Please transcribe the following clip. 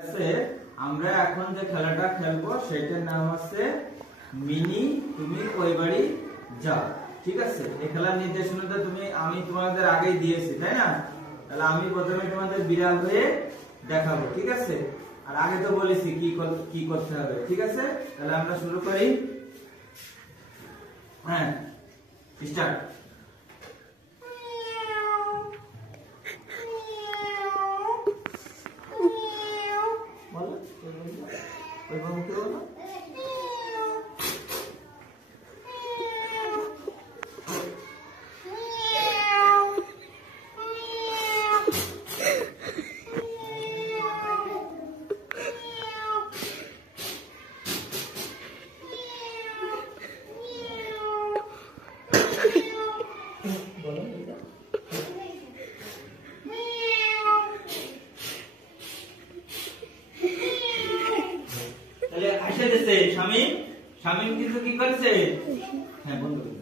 আছে আমরা এখন যে খেলাটা খেলবো সেটার নাম হচ্ছে মিনি তুমি ওই বাড়ি যাও। ঠিক আছে, এই খেলার নির্দেশনাটা আমি তোমাদের আগেই দিয়েছি, তাই না? তাহলে আমি প্রথমে তোমাদের বিড়াল হয়ে দেখাবো, ঠিক আছে? আর আগে তো বলেছি কি করতে হবে, ঠিক আছে? তাহলে আমরা শুরু করি। হ্যাঁ, স্টার্ট। বলো ওই বাবু কে বলো। শামিম কিন্তু কি করেছে? হ্যাঁ, বন্ধ করে